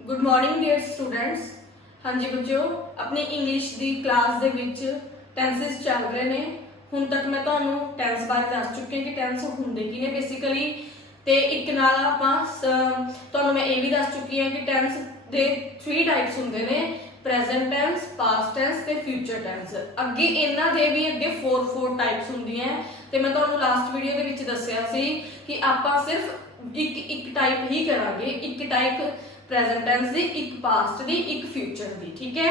Good morning dear students. हाँ जी बच्चों, अपनी इंग्लिश की क्लास के टेंसिस चल रहे हैं। हुण तक मैं तुहानू टेंस बारे दस चुकी हूँ कि टेंस हुंदे की ने बेसिकली, तो एक नाल आपां तुहानू मैं ये भी दस चुकी हूँ कि टेंस दे 3 टाइप्स हुंदे ने, प्रेजेंट टेंस, पास्ट टेंस ते फ्यूचर टेंस। अगे इन्हां दे भी अगे 4 टाइप्स हुंदियां। ते मैं तुहानू लास्ट वीडियो दे विच दस्सिया सी कि आपां सिर्फ एक टाइप ही करांगे, एक टाइप प्रेजेंट टेंस दी, एक पास्ट दी, एक फ्यूचर दी। ठीक है,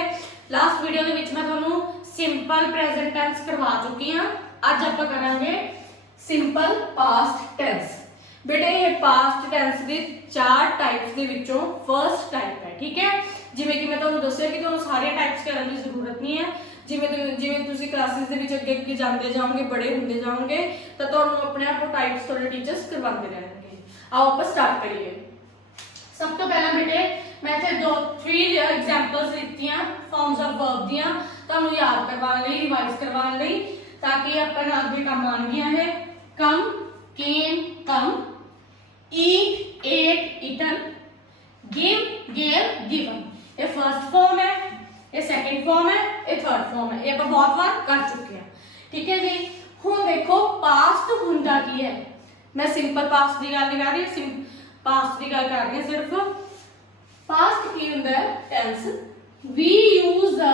लास्ट वीडियो दे विच मैं तुहानू सिंपल प्रेजेंट टेंस करवा चुकी हाँ। अज आपां करांगे सिंपल पास्ट टेंस। बेटे ये पास्ट टेंस दी 4 टाइप्स दे विचों फर्स्ट टाइप है। ठीक है, जिवें कि मैं तुहानू दस्सिया कि तुहानू सारे टाइप्स करने की जरूरत नहीं है। जिवें तुसीं क्लासेस दे विच अगे अगे जांदे जाओगे, बड़े हुंदे जाओगे, तो तुहानू अपने आप टाइप्स तुहाडे टीचर्स करवाते रहेंगे। आओ आपां स्टार्ट करिए। सब तो पहला बेटे मैं इत्थे 3 एग्जांपल्स लिखतियां फॉर्म्स ऑफ वर्ब दियां, तुहानू याद करवाने लई, रिवाइज करवाने लई, ताकि अपन आगे काम आउणगियां है। Come, came, come, eat, ate, eaten, give, gave, given. ये फर्स्ट फॉर्म है, ये सेकंड फॉर्म है, ये थर्ड फॉर्म है। ये अपन बहुत बार कर चुके हैं। ठीक है जी, हुण देखो पास्ट हुंदा की है। मैं सिंपल पास्ट की गल नहीं कर रही, पास्ट की गल कर रही हूं। सिर्फ पास्ट की हुंदा है tense. We use the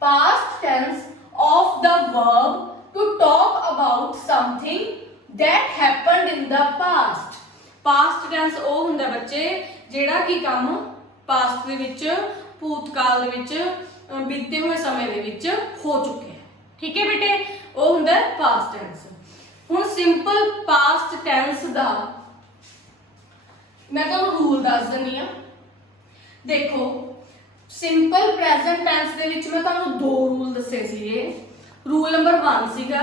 past tense of the verb to talk about something that happened in the past. Past tense वो हुंदा बच्चे जेड़ा कि काम पास्ट दे विच, भूतकाल दे विच, बीते हुए समय दे विच हो चुके हैं। ठीक है बेटे, वो हुंदा पास्ट टेंस। हुण सिंपल पास्ट टेंस दा मैं तो रूल दस दिनी हाँ। देखो सिंपल प्रेजेंट टेंस दे विच मैं तुहानू 2 रूल दसे सीगे। रूल नंबर 1 सीगा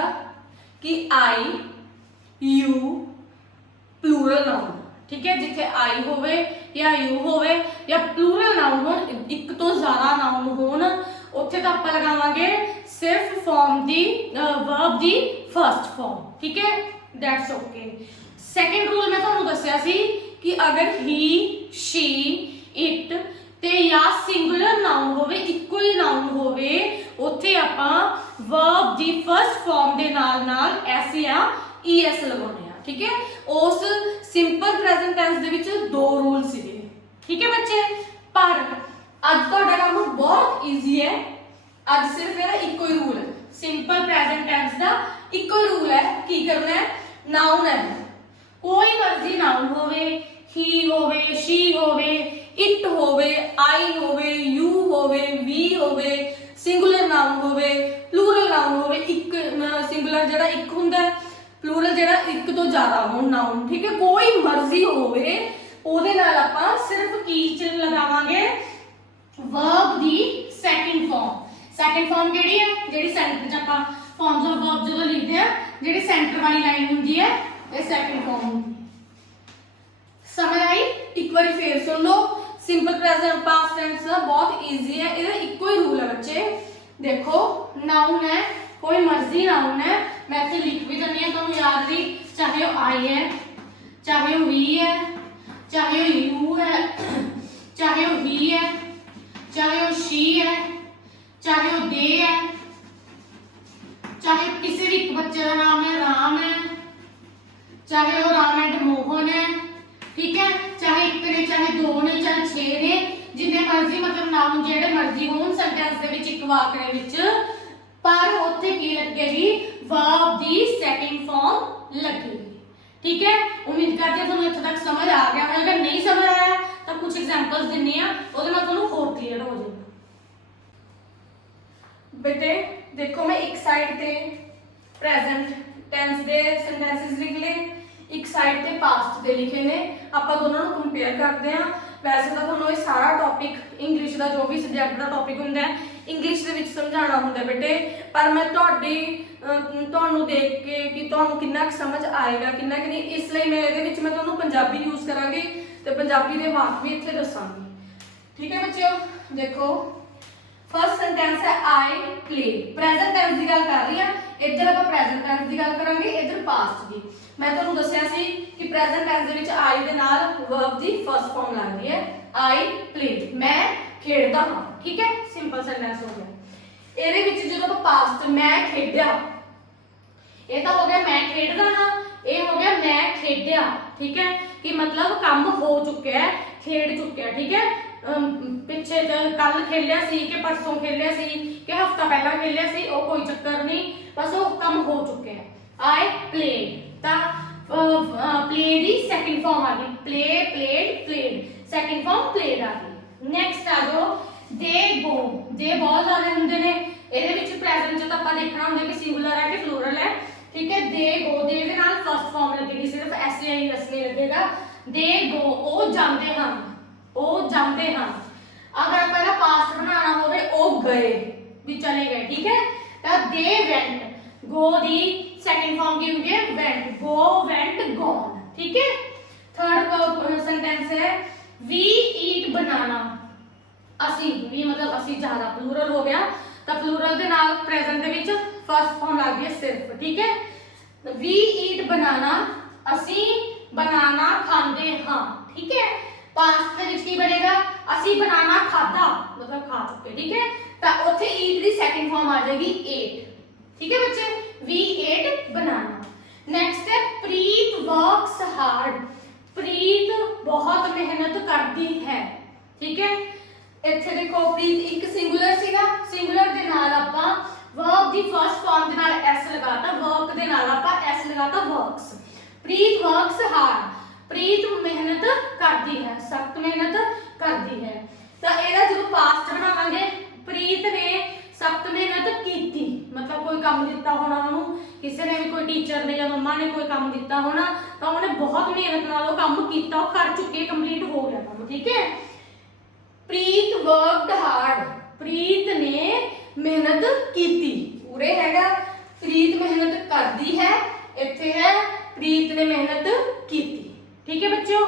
कि आई, यू प्लूरल नाउन। ठीक है, जिथे आई होवे या यू होवे या प्लूरल नाउन हो, एक तो ज्यादा नाउन होन, उत्थे तो आपां लगावांगे सिर्फ form the, verb the first form. ठीक है, दैट्स ओके। सेकंड रूल मैं तुहानू दस्सिया सी कि अगर ही, शी, इट ते या सिंगुलर नाउन होवे, इक्को ही नाउन होवे, उत्थे आपां वर्ब दी फर्स्ट फॉर्म दे नाल नाल एस या ईएस लगाउने आ। ठीक है, उस सिंपल प्रेजेंट टेंस दे विच 2 रूल सीगे। ठीक है बच्चे, पर अज तुहाडा काम बहुत ईजी है। अज सिर्फ मेरा इक्को ही रूल है, सिंपल प्रेजेंट टेंस दा इक्को ही रूल है। की करना है, नाउन है, कोई मर्जी नाउन होवे, ही होवे, शी होवे, इट होवे, आई होवे, यू होवे, वी होवे, सिंगुलर नाउन होवे, प्लूरल नाउन होवे, एक सिंगुलर जेड़ा एक हुंदा है, प्लूरल जेड़ा एक तो ज्यादा हो नाउन। ठीक है, कोई मर्जी होवे, ओदे नाल आपां सिर्फ की च लगावांगे वर्ब दी सेकंड फॉर्म। सेकंड फॉर्म केड़ी है, जेड़ी सेंटर च आपां फॉर्म्स ऑफ वर्ब जदों लिखदे आ, जेड़ी सेंटर वाली लाइन हुंदी है, ये सेकंड फॉर्म हुंदी। समझ आई? एक बार फिर सुन लो। सिंपल प्रेजेंट पास्ट टेंस बहुत इजी है, इधर इक्को ही रूल है बच्चे। देखो नाउन है, कोई मर्जी नाउन है, मैं इसे लिख भी दनी है तुहानू याद रही, चाहे वो आई है, चाहे वो वी है, चाहे वो यू है, चाहे वो ही है, चाहे वो शी है, चाहे वो दे है, चाहे किसी भी एक बच्चे का नाम है राम है, चाहे वो राम एंड मोहन है। ठीक है, चाहे एक ने, चाहे 2 ने, चाहे 6 ने, जिन्ने मर्जी मतलब नाउन जेड़े मर्जी होन सेंटेंस दे विच, एक वाक्य विच, पर उत्थे की लगेगी वर्ब दी सेकंड फॉर्म लगेगी। ठीक है, उम्मीद करते हैं तुहानू इत्थे तक समझ आ गया होगा। अगर नहीं समझ आया तो कुछ एग्जांपल्स दिन्नी आ, ओदे नाल तुहानू होर क्लियर हो जाएगा। बेटे देखो मैं एक साइड ते प्रेजेंट टेंस दे सेंटेंसेस लिख ले, एक साइड ते पास्ट दे लिखे ने। आपां दोनों नू कंपेयर करते हैं। वैसे तो तुहानू ये सारा टॉपिक इंग्लिश का जो भी सब्जेक्ट का टॉपिक हुंदा है इंग्लिश दे विच समझाना हुंदा बेटे, पर मैं तुहानू देख के कि तुहानू कितना समझ आएगा कितना कि नहीं, इसलिए मैं इहदे विच मैं तुहानू पंजाबी यूज करांगी ते पंजाबी दे वाक्य भी इत्थे दसांगी। ठीक है बच्चों, देखो फर्स्ट सेंटेंस है आई प्ले। प्रेजेंट टेंस की गल कर रही हां, इधर आप प्रेजेंट टेंस की गल करांगे, इधर पास्ट की। मैं तुहानू दस्सिया सी कि प्रेजेंट टेंस दे विच आई दे नाल वर्ब दी फर्स्ट फॉर्म लगदी है, आई प्ले, मैं खेडदा हां। ठीक है, सिंपल सेंटेंस हो गया। ਇਹਦੇ ਵਿੱਚ ਜਦੋਂ ਆਪਾਂ ਪਾਸਟ ਮੈਂ ਖੇਡਿਆ, ਇਹ ਤਾਂ ਹੋ ਗਿਆ ਮੈਂ ਖੇਡਦਾ ਹਾਂ, ਇਹ ਹੋ ਗਿਆ ਮੈਂ ਖੇਡਿਆ। ਠੀਕ है, कि मतलब ਕੰਮ ਹੋ ਚੁੱਕਿਆ ਹੈ, ਖੇਡ ਚੁੱਕਿਆ। ठीक है, ਪਿੱਛੇ ਕੱਲ ਖੇਲਿਆ ਸੀ ਕਿ ਪਰਸੋਂ ਖੇਲਿਆ ਸੀ ਕਿ ਹਫਤਾ ਪਹਿਲਾਂ ਖੇਲਿਆ ਸੀ, ਉਹ ਕੋਈ ਚੱਕਰ ਨਹੀਂ, ਬਸ ਉਹ ਕੰਮ ਹੋ ਚੁੱਕਿਆ ਹੈ। आई played, ਤਾਂ प्ले ਦੀ ਸੈਕਿੰਡ ਫਾਰਮ ਆ ਗਈ, play played played, second form played ਆ ਗਈ। ਨੈਕਸਟ ਆ ਜਾਓ ਦੇ ਗੋ। ਦੇ ਬਹੁਤ ਜ਼ਿਆਦਾ ਹੁੰਦੇ ਨੇ, ਇਹਦੇ ਵਿੱਚ ਪ੍ਰੈਜ਼ੈਂਟ ਚ ਤਾਂ ਆਪਾਂ ਦੇਖਣਾ ਹੁੰਦਾ ਕਿ ਸਿੰਗੂਲਰ ਹੈ ਕਿ ਪਲੂਰਲ ਹੈ। ਠੀਕ ਹੈ, ਦੇ ਗੋ, ਦੇ ਦੇ ਨਾਲ ਫਸਟ ਫਾਰਮ ਲੱਗੇਗੀ, ਸਿਰਫ ਐਸ ਆਈ ਐਸ ਨਹੀਂ ਲੱਗੇਗਾ। ਦੇ ਗੋ, ਉਹ ਜਾਂਦੇ ਹਨ, ਉਹ ਜਾਂਦੇ ਹਨ। ਅਗਰ ਆਪਾਂ ਇਹਦਾ ਪਾਸਟ ਬਣਾਉਣਾ ਹੋਵੇ ਉਹ ਗਏ, ਵੀ ਚਲੇ ਗਏ। ਠੀਕ ਹੈ, ਤਾਂ ਦੇ ਵੈਂਟ, ਗੋ ਦੀ ਸੈਕਿੰਡ ਫਾਰਮ ਕੀ ਹੁੰਦੀ ਹੈ ਵੈਂਟ, ਗੋ ਵੈਂਟ ਗੋਨ। ਠੀਕ ਹੈ, ਥਰਡ ਸੈਂਟੈਂਸ ਹੈ ਵੀ ਈਟ ਬਨਾਨਾ। ਅਸੀਂ ਵੀ ਮਤਲਬ ਅਸੀਂ ਜ਼ਿਆਦਾ, ਪਲੂਰਲ ਹੋ ਗਿਆ, ਤਾਂ ਪਲੂਰਲ ਦੇ ਨਾਲ ਪ੍ਰੈਜ਼ੈਂਟ ਦੇ ਵਿੱਚ ਫਸਟ ਫਾਰਮ ਲੱਗ ਗਈ ਸਿਰਫ। ਠੀਕ ਹੈ, ਵੀ ਈਟ ਬਨਾਨਾ, ਅਸੀਂ ਬਨਾਨਾ ਖਾਂਦੇ ਹਾਂ। ਠੀਕ ਹੈ, ਪਾਸਟ ਦੇ ਵਿੱਚ ਕੀ ਬਣੇਗਾ ਅਸੀਂ ਬਨਾਨਾ ਖਾਦਾ, ਮਤਲਬ ਖਾ ਚੁੱਕੇ। ਠੀਕ ਹੈ, ਤਾਂ ਉੱਥੇ ਈਟ ਦੀ ਸੈਕਿੰਡ ਫਾਰਮ ਆ ਜਾਏਗੀ ਏਟ। ठीक है बच्चे, we ate banana। नेक्स्ट है प्रीत वर्क्स हार्ड। प्रीत बहुत मेहनत करती है। ठीक है, ਇੱਥੇ देखो प्रीत एक सिंगुलर सी ना, सिंगुलर ਦੇ ਨਾਲ ਆਪਾਂ verb ਦੀ ਫਰਸਟ ਫਾਰਮ ਦੇ ਨਾਲ s ਲਗਾਤਾ, work ਦੇ ਨਾਲ ਆਪਾਂ s ਲਗਾਤਾ works। प्रीत वर्क्स हार्ड, प्रीत मेहनत करती है, सख्त मेहनत करती है। ਤਾਂ ਇਹਦਾ ਜਦੋਂ ਪਾਸਟ ਬਣਾਵਾਂਗੇ, प्रीत ने सख्त मेहनत कीती, मतलब कोई काम दिता होना ਉਹਨੂੰ, ਕਿਸੇ ਨੇ ਵੀ, ਕੋਈ ਟੀਚਰ ਨੇ ਜਾਂ ਮੰਮਾ ਨੇ ਕੋਈ ਕੰਮ ਦਿੱਤਾ ਹੋਣਾ, ਤਾਂ ਉਹਨੇ ਬਹੁਤ ਮਿਹਨਤ ਨਾਲ ਉਹ ਕੰਮ ਕੀਤਾ, ਉਹ ਕਰ ਚੁੱਕੇ, ਕੰਪਲੀਟ ਹੋ ਗਿਆ ਕੰਮ। ਠੀਕ ਹੈ, ਪ੍ਰੀਤ ਵਰਕਡ ਹਾਰਡ, ਪ੍ਰੀਤ ਨੇ ਮਿਹਨਤ ਕੀਤੀ। ਉਰੇ ਹੈਗਾ ਪ੍ਰੀਤ ਮਿਹਨਤ ਕਰਦੀ ਹੈ, ਇੱਥੇ ਹੈ ਪ੍ਰੀਤ ਨੇ ਮਿਹਨਤ ਕੀਤੀ। ਠੀਕ ਹੈ ਬੱਚਿਓ,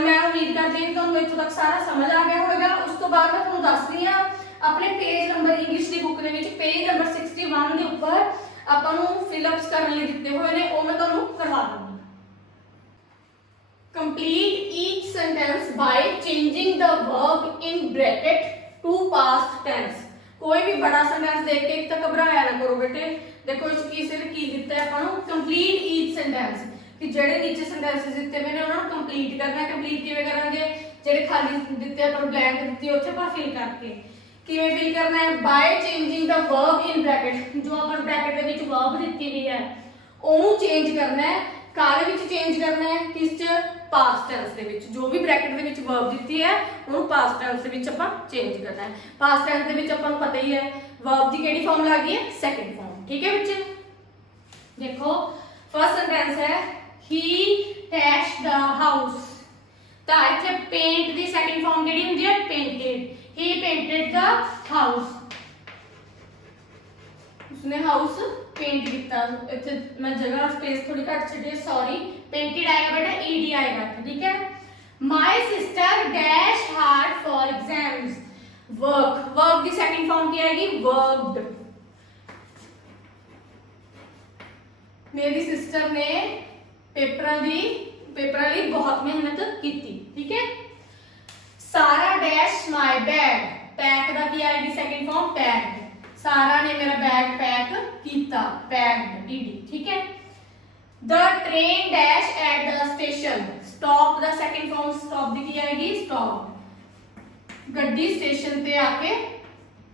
ਮੈਂ ਉਮੀਦ ਕਰਦੀ ਹਾਂ ਕਿ ਤੁਹਾਨੂੰ ਇੱਥੋਂ ਤੱਕ ਸਾਰਾ ਸਮਝ ਆ ਗਿਆ ਹੋਵੇਗਾ। ਉਸ ਤੋਂ ਬਾਅਦ ਮੈਂ ਤੁਹਾਨੂੰ ਦੱਸਦੀ ਹਾਂ अपने पेज नंबर इंग्लिश की बुक ਦੇ ਵਿੱਚ पेज नंबर 61 ਦੇ ਉੱਪਰ ਆਪਾਂ ਨੂੰ ਫਿਲਅਪਸ ਕਰਨ ਲਈ ਦਿੱਤੇ ਹੋਏ ਨੇ, ਉਹ ਮੈਂ ਤੁਹਾਨੂੰ ਕਰਵਾ ਦੂੰਗੀ। Complete each sentence by changing the verb in bracket to past tense। कोई भी बड़ा सेंटेंस देख के एक तो घबराया ना करो बेटे। देखो इस किसी ने की ਦਿੱਤਾ ਹੈ ਆਪਾਂ ਨੂੰ कंप्लीट each sentence, कि ਜਿਹੜੇ ਨੀਚੇ ਸੈਂਟੈਂਸਸ ਦਿੱਤੇ ਹੋਏ ਨੇ ਉਹਨਾਂ ਨੂੰ ਕੰਪਲੀਟ ਕਰਨਾ। ਕੰਪਲੀਟ ਕਿਵੇਂ ਕਰਾਂਗੇ, ਜਿਹੜੇ ਖਾਲੀ ਦਿੱਤੇ ਆਪਾਂ ਬਲੈਂਕ ਦਿੱਤੀ ਉੱਥੇ ਆਪਾਂ ਫਿਲ ਕਰਕੇ ਕਿਵੇਂ ਫਿਲ ਕਰਨਾ ਹੈ, ਬਾय ਚੇਂਜਿੰਗ ਦਾ ਵਰਬ ਇਨ ਬ੍ਰੈਕਟ। ਜੋ ਆਪਾਂ ਬ੍ਰੈਕਟ ਦੇ ਵਿੱਚ ਵਰਬ ਦਿੱਤੀ ਹੋਈ ਹੈ ਉਹਨੂੰ ਚੇਂਜ ਕਰਨਾ ਹੈ। ਕਾਹਦੇ ਵਿੱਚ ਚੇਂਜ ਕਰਨਾ ਹੈ, ਕਿਸ ਚ, ਪਾਸਟ ਟੈਂਸ ਦੇ ਵਿੱਚ। ਜੋ ਵੀ ਬ੍ਰੈਕਟ ਦੇ ਵਿੱਚ ਵਰਬ ਦਿੱਤੀ ਹੈ ਉਹਨੂੰ ਪਾਸਟ ਟੈਂਸ ਦੇ ਵਿੱਚ ਆਪਾਂ ਚੇਂਜ ਕਰਨਾ ਹੈ। ਪਾਸਟ ਟੈਂਸ ਦੇ ਵਿੱਚ ਆਪਾਂ ਨੂੰ ਪਤਾ ਹੀ ਹੈ ਵਰਬ ਦੀ ਕਿਹੜੀ ਫਾਰਮ ਲੱਗੀ ਹੈ, ਸੈਕਿੰਡ ਫਾਰਮ। ਠੀਕ ਹੈ ਬੱਚੇ, ਦੇਖੋ ਫਸਟ ਸੈਂਟੈਂਸ ਹੈ ਹੀ ਟੈਸ਼ਡ ਦ ਹਾਊਸ। ਤਾਂ ਇੱਥੇ ਪੇਂਟ ਦੀ ਸੈਕਿੰਡ ਫਾਰਮ ਕਿਹੜੀ ਹੁੰਦੀ ਹੈ, painted. He painted the house, उसने हाउस पेंट किया। इत्थे मैं जगह स्पेस थोड़ी घट छड़ी, सॉरी, पेंटेड आएगा बेटा ed आएगा। ठीक है, my sister dash hard for exams। work, work की सेकंड फॉर्म क्या आएगी, worked। मेरी सिस्टर ने पेपरां ਲਈ बहुत मेहनत की। ठीक है, सारा डैश माय बैग। पैक दा की आएगी सेकंड फॉर्म, पैक्ड। सारा ने मेरा बैग पैक कीता, पैक्ड ed। ठीक है, the train dash at the station. Stop दा सेकंड फॉर्म, स्टॉप दी की आएगी, स्टॉप। गड्डी स्टेशन पे आके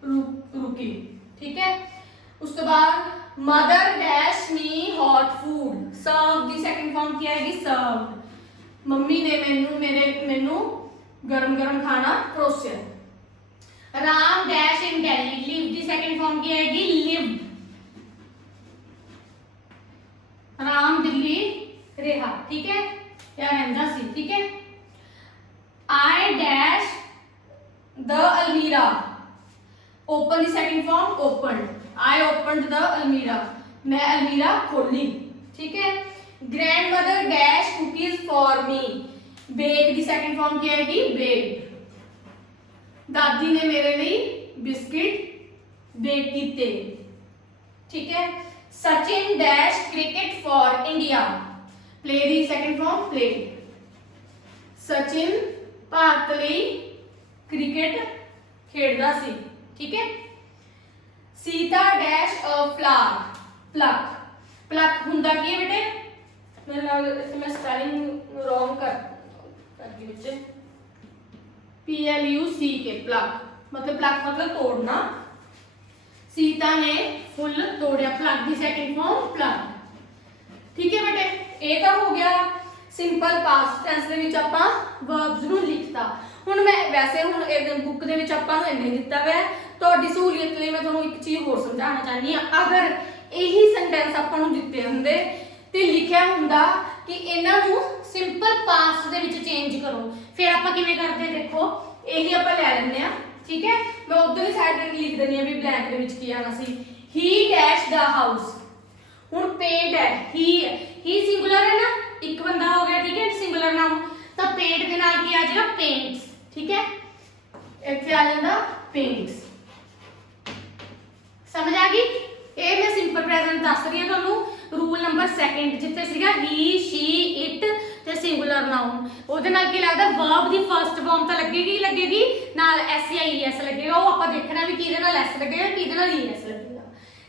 रुकी। ठीक है, उस तो बाद mother dash me hot food. Serve दी सेकंड फॉर्म की आएगी, सर्व्ड। मम्मी ने मैनू गरम गरम खाना परोसिया। Ram dash in Delhi. Live the second form की आएगी, लिव्ड। राम दिल्ली रहा। ठीक है, या रहंदा सी। ठीक है, I dash the almirah. Open दी second form, opened. I opened the almirah, मैं अलमीरा खोली। ठीक है, grandmother dash cookies for me. Bake दी सेकंड फॉर्म की आएगी, बेक्ड। दादी ने मेरे लिए बिस्किट बेक कीते। ठीक है, Sachin dash cricket for India. Play the second form, played. Sachin Bharat ਲਈ ਕ੍ਰਿਕਟ ਖੇਡਦਾ ਸੀ। ਠੀਕ ਹੈ। ਸੀਤਾ ਡੈਸ਼ ਅ ਫਲਾਰ, ਪਲਕ। ਪਲਕ ਹੁੰਦਾ ਕੀ ਹੈ ਬੇਟੇ? ਮੇਰੇ ਨਾਲ ਇੱਥੇ ਮੈਂ ਸਪੈਲਿੰਗ ਰੋਂਗ ਕਰਦੀ ਵਿੱਚ, PLUCK, ਪਲਕ मतलब प्लग मतलब तोड़ना। सीता ने फुल तोड़िया, प्लग की सेकंड फॉर्म प्लग। ठीक है बेटे, ये तो हो गया सिंपल पास्ट टेंस दे विच आपां वर्ब्स नूं लिखता। हुण मैं वैसे हुण एक बुक दे विच आपां नूं इन्ने दित्ता होया है, तुहाडी सहूलियत लई मैं तुहानूं एक चीज़ होर समझाना चाहनी हां। अगर यही सेंटेंस आपां नूं दित्ते हुंदे ते लिखिया हुंदा कि इन्हां नूं सिंपल पास्ट दे विच चेंज करो, फिर आपां किवें करदे? देखो यही आपां लै लैंदे आ। ठीक है, मैं उधरली साइड पे लिख देनी है भी ब्लैंक दे विच की आना सी। He dash the house. हुण पेड है, ही सिंगुलर है ना, एक बंदा हो गया। ठीक है, सिंगुलर नाम, तो पेड के नाल की आ जाएगा पेंट्स। ठीक है, इत्थे आ जांदा पेंट्स। समझ आ गई? ये मैं सिंपल प्रेजेंट दस रही हां तुहानूं। रूल नंबर सेकंड जिथे सीगा ही, शी, इट ते सिंगुलर नाउन, ਉਹਦੇ ਨਾਲ ਕੀ ਲੱਗਦਾ? वर्ब ਦੀ ਫਰਸਟ ਫਾਰਮ ਤਾਂ ਲੱਗੇਗੀ ਨਾਲ SEIS ਲੱਗੇਗਾ। ਉਹ ਆਪਾਂ ਦੇਖਣਾ ਵੀ ਕਿਹਦੇ ਨਾਲ S ਲੱਗੇਗਾ, ਕਿਹਦੇ ਨਾਲ ES ਲੱਗੇਗਾ।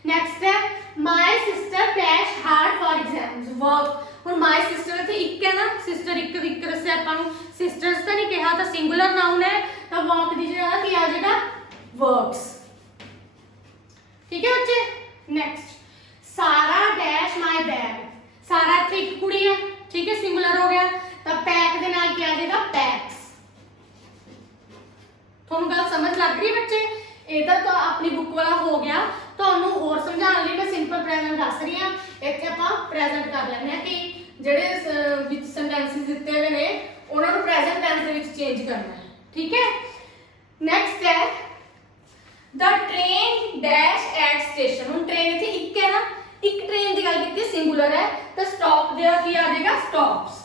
ਨੈਕਸਟ ਹੈ my sister dash hard for exams. Verb, ਹੁਣ ਮਾਈ ਸਿਸਟਰ ਇੱਥੇ ਇੱਕ ਹੈ ਨਾ, ਸਿਸਟਰ ਇੱਕ ਦੱਸਿਆ ਆਪਾਂ ਨੂੰ, ਸਿਸਟਰਸ ਤਾਂ ਨਹੀਂ ਕਿਹਾ, ਤਾਂ ਸਿੰਗੂਲਰ ਨਾउन ਹੈ, ਤਾਂ वर्क ਦੀ ਜਗ੍ਹਾ ਕੀ ਆ ਜਾਏਗਾ? वर्क्स। ठीक है बच्चे। नेक्स्ट सारा डैश माय बैग। सारा इत्थे एक कुड़ी है। ठीक है, सिंगुलर हो गया, तो पैक दे नाल क्या आ जाएगा? पैक्स। तुहानूं गल समझ लग रही है बच्चे? ये तो अपनी बुक वाला हो गया। तुहानूं होर समझाउण लई मैं सिंपल प्रेजेंट दस रही हां। इत्थे आपां प्रेजेंट कर लैंदे हां कि जिहड़े विच सेंटेंसेस दित्ते हुए ने उन्हां नूं प्रेजेंट टेंस दे विच चेंज करना है। ठीक है। नेक्स्ट है the train dash at station. हुण ट्रेन इत्थे एक है ना, एक ट्रेन की गल की सिंगुलर है, तो स्टॉप दे की आ जाएगा? स्टॉप्स।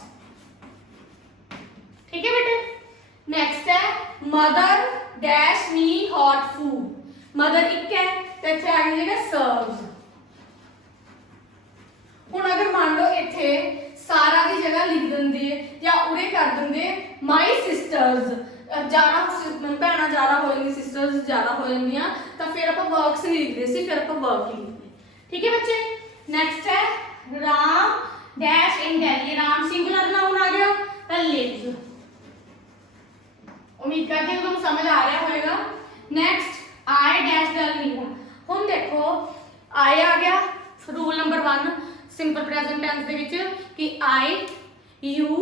ठीक है बेटे। नेक्स्ट है mother dash me hot food. Mother एक है तो इत्थे आ जाएगा सर्व्स। हुण अगर मान लो इत्थे सारा की जगह लिख देंगे या उरे कर देंगे माई सिस्टर्स, ज़्यादा भैन ज़्यादा हो जाएंगी, सिस्टर्स ज़्यादा हो जाएंगियां, तो फिर आप वर्क्स नहीं लिखते सी, फिर आप वर्क ही लिखते। ठीक है बच्चे। नेक्स्ट है Ram dash in Delhi. Ram singular noun आ गया, तो लिव्स। उम्मीद करती हूँ तुम समझ आ रहा होगा। नेक्स्ट आई डैश द अलमीरा। हुण देखो आई आ गया, rule number 1 simple present tense दे विच कि आई, यू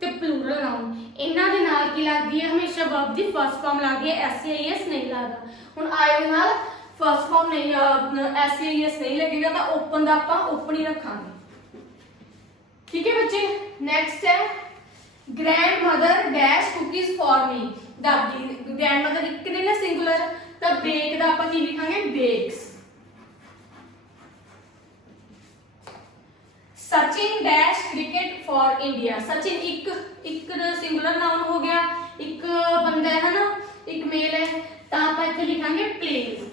ते प्लूरल नाउन, इन्हां दे नाल की लगदी है? हमेशा वर्ब दी फर्स्ट फॉर्म लगदी है, SEIS नहीं लगदा। हुण आई दे नाल फर्स्ट फॉर्म नहीं, SEIS नहीं लगेगा, तो ओपन दा आपां ओपन ही रखांगे। ठीक है बच्चे। नेक्स्ट है grand mother dash cookies for मी। दादी, ग्रैंड मदर एक दिन है सिंगुलर, तो बेक दा आपां की लिखांगे? Bakes. Sachin dash cricket for India. Sachin एक सिंगुलर नाउन हो गया, एक बंदा है ना, एक मेल है, तो आप इत्थे लिखांगे plays.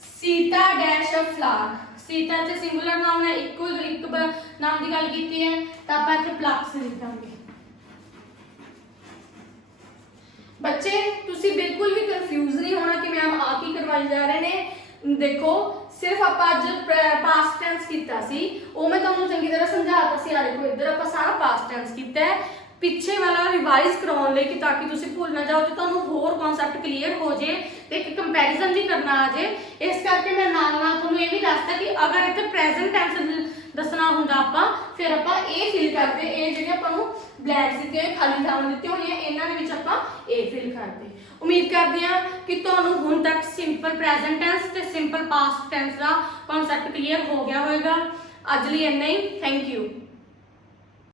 Sita dash a flower. Sita ते सिंगुलर नाउन है, एक नाम की गल कीती है, तो आप इत्थे प्लक्स लिखांगे। बच्चे तुसी बिल्कुल भी कंफ्यूज नहीं होना कि मैम आ की करवाई जा रहे ने। देखो सिर्फ आप अज पास्ट टेंस कीता सी, वो मैं तुहानूं चंगी तरह समझाता सी। आ देखो इधर आप सारा पास्ट टेंस कीता है, पिछे वाला रिवाइज करवाउण लई कि ताकि तुसी भूल ना जाओ, तो तुहानूं होर कॉन्सैप्ट क्लीयर हो जाए, तो एक कंपैरिजन भी करना आ जाए। इस करके मैं नाल नाल तुहानूं ये भी दसदा कि अगर इत्थे प्रेजेंट टेंस दसना हुंदा आपां, फिर आपां ये फिल करते, ये जिहड़े आपां नूं ब्लैंक्स दित्ते होए, खाली थावां दित्ती होईयां, इन्हां दे विच आपां ये फिल करते। उम्मीद करदी हां कि तुहानूं हुण तक सिंपल प्रेजेंट टेंस ते सिंपल पास्ट टेंस का कॉन्सैप्ट क्लीयर हो गया होएगा। अज लई इन्ना ही। Thank you.